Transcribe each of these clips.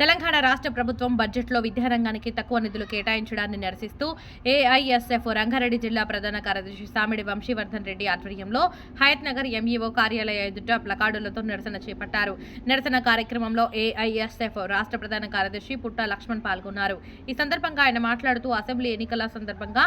తెలంగాణ రాష్ట్ర ప్రభుత్వం బడ్జెట్లో విద్యారంగానికి తక్కువ నిధులు కేటాయించడాన్ని నిరసిస్తూ ఏఐఎస్ఎఫ్ రంగారెడ్డి జిల్లా ప్రధాన కార్యదర్శి సామిడి వంశీవర్ధన్ రెడ్డి ఆధ్వర్యంలో హయత్ నగర్ ఎంఈఓ కార్యాలయ ఎదుట ప్లకార్డులతో నిరసన చేపట్టారు. నిరసన కార్యక్రమంలో ఏఐఎస్ఎఫ్ రాష్ట్ర ప్రధాన కార్యదర్శి పుట్ట లక్ష్మణ్ పాల్గొన్నారు. ఈ సందర్భంగా ఆయన మాట్లాడుతూ అసెంబ్లీ ఎన్నికల సందర్భంగా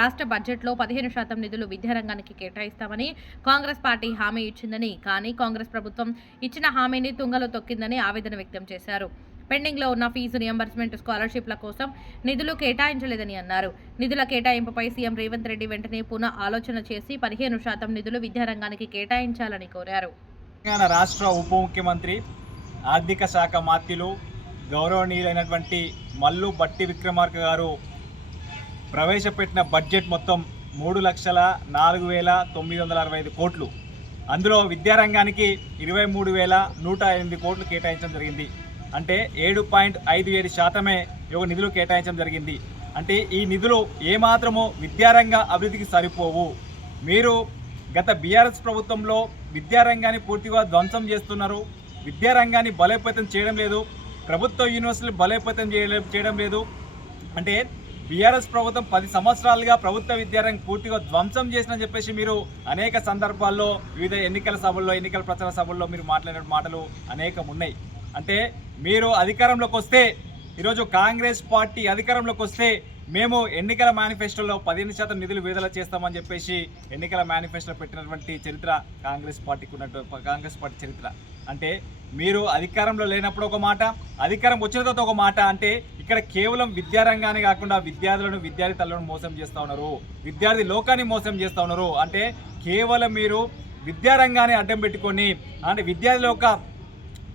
రాష్ట్ర బడ్జెట్లో పదిహేను శాతం నిధులు విద్యారంగానికి కేటాయిస్తామని కాంగ్రెస్ పార్టీ హామీ ఇచ్చిందని కానీ కాంగ్రెస్ ప్రభుత్వం ఇచ్చిన హామీని తుంగలో తొక్కిందని ఆవేదన వ్యక్తం చేశారు. పెండింగ్లో ఉన్న ఫీజు రియంబర్స్మెంట్ స్కాలర్షిప్ల కోసం నిధులు కేటాయించలేదని అన్నారు. నిధుల కేటాయింపుపై సీఎం రేవంత్ రెడ్డి వెంటనే పునః ఆలోచన చేసి పదిహేను శాతం నిధులు విద్యారంగానికి కేటాయించాలని కోరారు. తెలంగాణ రాష్ట్ర ఉప ముఖ్యమంత్రి ఆర్థిక శాఖ మాత్యులు గౌరవనీయులైనటువంటి మల్లు బట్టి విక్రమార్క గారు ప్రవేశపెట్టిన బడ్జెట్ మొత్తం మూడు లక్షల నాలుగు వేల తొమ్మిది వందల అరవై ఐదు కోట్లు. అందులో విద్యారంగానికి ఇరవై మూడు వేల నూట ఎనిమిది కోట్లు కేటాయించడం జరిగింది. అంటే ఏడు పాయింట్ ఐదు ఏడు శాతమే ఈ నిధులు కేటాయించడం జరిగింది. అంటే ఈ నిధులు ఏమాత్రమో విద్యారంగ అభివృద్ధికి సరిపోవు. మీరు గత బీఆర్ఎస్ ప్రభుత్వంలో విద్యారంగాన్ని పూర్తిగా ధ్వంసం చేస్తున్నారు. విద్యారంగాన్ని బలోపేతం చేయడం లేదు. ప్రభుత్వ యూనివర్సిటీలు బలోపేతం చేయడం లేదు. అంటే బీఆర్ఎస్ ప్రభుత్వం పది సంవత్సరాలుగా ప్రభుత్వ విద్యారంగం పూర్తిగా ధ్వంసం చేసిన చెప్పేసి మీరు అనేక సందర్భాల్లో వివిధ ఎన్నికల సభల్లో ఎన్నికల ప్రచార సభల్లో మీరు మాట్లాడిన మాటలు అనేకం ఉన్నాయి. అంటే మీరు అధికారంలోకి వస్తే ఈరోజు కాంగ్రెస్ పార్టీ అధికారంలోకి వస్తే మేము ఎన్నికల మేనిఫెస్టోలో పదిహేను శాతం నిధులు విడుదల చేస్తామని చెప్పేసి ఎన్నికల మేనిఫెస్టోలో పెట్టినటువంటి చరిత్ర కాంగ్రెస్ పార్టీకి ఉన్నట్టు కాంగ్రెస్ పార్టీ చరిత్ర. అంటే మీరు అధికారంలో లేనప్పుడు ఒక మాట అధికారం వచ్చిన తర్వాత ఒక మాట అంటే ఇక్కడ కేవలం విద్యారంగానే కాకుండా విద్యార్థులను విద్యార్థి తల్లులను మోసం చేస్తూ ఉన్నారు. విద్యార్థి లోకాన్ని మోసం చేస్తూ ఉన్నారు. అంటే కేవలం మీరు విద్యారంగాన్ని అడ్డం పెట్టుకొని అంటే విద్యార్థుల యొక్క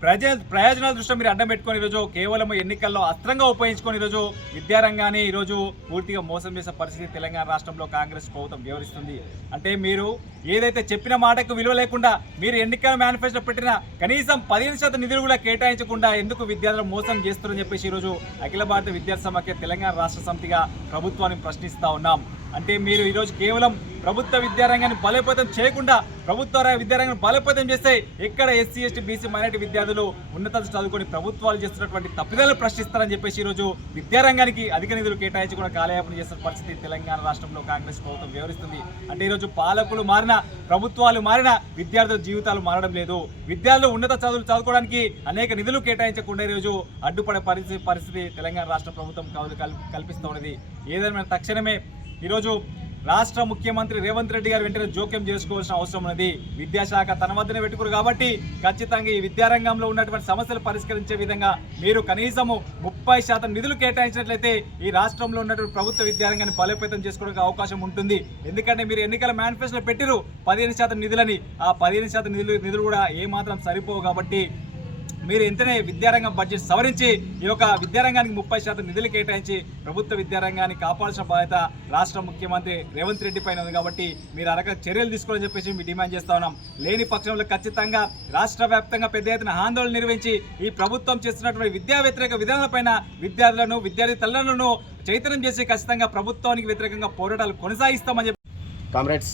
ప్రజ ప్రయోజనాల దృష్ట్యా మీరు అడ్డం పెట్టుకొని ఈరోజు కేవలం ఎన్నికల్లో అస్త్రంగా ఉపయోగించుకొని ఈరోజు విద్యారంగాన్ని ఈరోజు పూర్తిగా మోసం చేసే పరిస్థితి తెలంగాణ రాష్ట్రంలో కాంగ్రెస్ ప్రభుత్వం వివరిస్తుంది అంటే మీరు ఏదైతే చెప్పిన మాటకు విలువ లేకుండా మీరు ఎన్నికల మేనిఫెస్టో పెట్టిన కనీసం పదిహేను శాతం నిధులు కూడా కేటాయించకుండా ఎందుకు విద్యార్థులు మోసం చేస్తున్నారని చెప్పేసి ఈరోజు అఖిల భారత విద్యార్థి సమాఖ్య తెలంగాణ రాష్ట్ర సమితిగా ప్రభుత్వాన్ని ప్రశ్నిస్తూ ఉన్నాం. అంటే మీరు ఈరోజు కేవలం ప్రభుత్వ విద్యారంగాన్ని బలోపేతం చేయకుండా ప్రభుత్వ విద్యారంగాన్ని బలోపేతం చేస్తే ఎక్కడ ఎస్సీ ఎస్టీ బీసీ మైనార్టీ విద్యార్థులు ఉన్నత చదువుకొని ప్రభుత్వాలు చేస్తున్నటువంటి తప్పిదాలు ప్రశ్నిస్తారని చెప్పేసి ఈరోజు విద్యారంగానికి అధిక నిధులు కేటాయించకుండా కాలయాపన చేస్తున్న పరిస్థితి తెలంగాణ రాష్ట్రంలో కాంగ్రెస్ ప్రభుత్వం వివరిస్తుంది. అంటే ఈరోజు పాలకులు మారిన ప్రభుత్వాలు మారిన విద్యార్థుల జీవితాలు మారడం లేదు. విద్యార్థులు ఉన్నత చదువులు చదువుకోవడానికి అనేక నిధులు కేటాయించకుండా ఈరోజు అడ్డుపడే పరిస్థితి పరిస్థితి తెలంగాణ రాష్ట్ర ప్రభుత్వం కల్- కల్- కల్పిస్తూ ఉన్నది. ఏదైనా తక్షణమే ఈరోజు రాష్ట్ర ముఖ్యమంత్రి రేవంత్ రెడ్డి గారు వెంటనే జోక్యం చేసుకోవాల్సిన అవసరం ఉన్నది. విద్యాశాఖ తన వద్దనే పెట్టుకురు కాబట్టి ఖచ్చితంగా ఈ విద్యారంగంలో ఉన్నటువంటి సమస్యలు పరిష్కరించే విధంగా మీరు కనీసము ముప్పై శాతం నిధులు కేటాయించినట్లయితే ఈ రాష్ట్రంలో ఉన్నటువంటి ప్రభుత్వ విద్యారంగాన్ని బలోపేతం చేసుకోవడానికి అవకాశం ఉంటుంది. ఎందుకంటే మీరు ఎన్నికల మేనిఫెస్టోలో పెట్టిరు పదిహేను శాతం నిధులని. ఆ పదిహేను శాతం నిధులు నిధులు కూడా ఏమాత్రం సరిపోవు కాబట్టి మీరు ఇంతనే విద్యారంగం బడ్జెట్ సవరించి ఈ యొక్క విద్యారంగానికి ముప్పై శాతం నిధులు కేటాయించి ప్రభుత్వ విద్యారంగాన్ని కాపాడాల్సిన బాధ్యత రాష్ట్ర ముఖ్యమంత్రి రేవంత్ రెడ్డి పైన ఉంది కాబట్టి మీరు అరక చర్యలు తీసుకోవాలని చెప్పేసి మేము డిమాండ్ చేస్తా ఉన్నాం. లేని పక్షంలో ఖచ్చితంగా రాష్ట్ర వ్యాప్తంగా పెద్ద ఎత్తున ఆందోళన నిర్వహించి ఈ ప్రభుత్వం చేస్తున్నటువంటి విద్యా వ్యతిరేక విధానాలపైన విద్యార్థులను విద్యార్థి తల్లులను చైతన్యం చేసి ఖచ్చితంగా ప్రభుత్వానికి వ్యతిరేకంగా పోరాటాలు కొనసాగిస్తామని చెప్పి కామ్రేడ్స్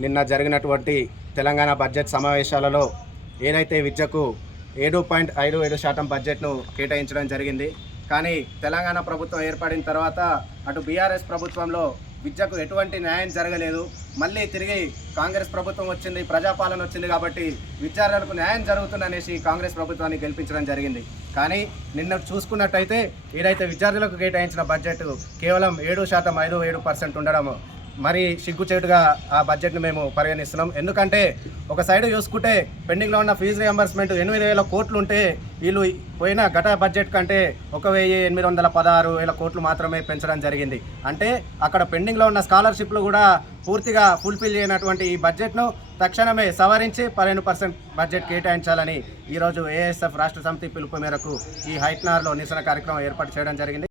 నిన్న జరిగినటువంటి తెలంగాణ బడ్జెట్ సమావేశాలలో ఏదైతే విద్యకు ఏడు పాయింట్ ఐదు ఏడు శాతం బడ్జెట్ను కేటాయించడం జరిగింది. కానీ తెలంగాణ ప్రభుత్వం ఏర్పడిన తర్వాత అటు బీఆర్ఎస్ ప్రభుత్వంలో విద్యకు ఎటువంటి న్యాయం జరగలేదు. మళ్ళీ తిరిగి కాంగ్రెస్ ప్రభుత్వం వచ్చింది ప్రజాపాలన వచ్చింది కాబట్టి విద్యార్థులకు న్యాయం జరుగుతుందనేసి కాంగ్రెస్ ప్రభుత్వాన్ని గెలిపించడం జరిగింది. కానీ నిన్న చూసుకున్నట్టయితే ఏదైతే విద్యార్థులకు కేటాయించిన బడ్జెట్ కేవలం ఏడు శాతం ఐదు ఏడు పర్సెంట్ ఉండడం మరి సిగ్గుచేటుగా ఆ బడ్జెట్ను మేము పరిగణిస్తున్నాం. ఎందుకంటే ఒక సైడ్ చూసుకుంటే పెండింగ్లో ఉన్న ఫీజు రియంబర్స్మెంట్ ఎనిమిది వేల కోట్లు ఉంటే వీళ్ళు పోయిన గత బడ్జెట్ కంటే ఒక వెయ్యి ఎనిమిది వందల పదహారు వేల కోట్లు మాత్రమే పెంచడం జరిగింది. అంటే అక్కడ పెండింగ్లో ఉన్న స్కాలర్షిప్లు కూడా పూర్తిగా ఫుల్ఫిల్ చేయనటువంటి ఈ బడ్జెట్ను తక్షణమే సవరించి పదిహేను పర్సెంట్ బడ్జెట్ కేటాయించాలని ఈరోజు ఏఎస్ఎఫ్ రాష్ట్ర సమితి పిలుపు మేరకు ఈ హైట్నార్లో నిరసన కార్యక్రమం ఏర్పాటు చేయడం జరిగింది.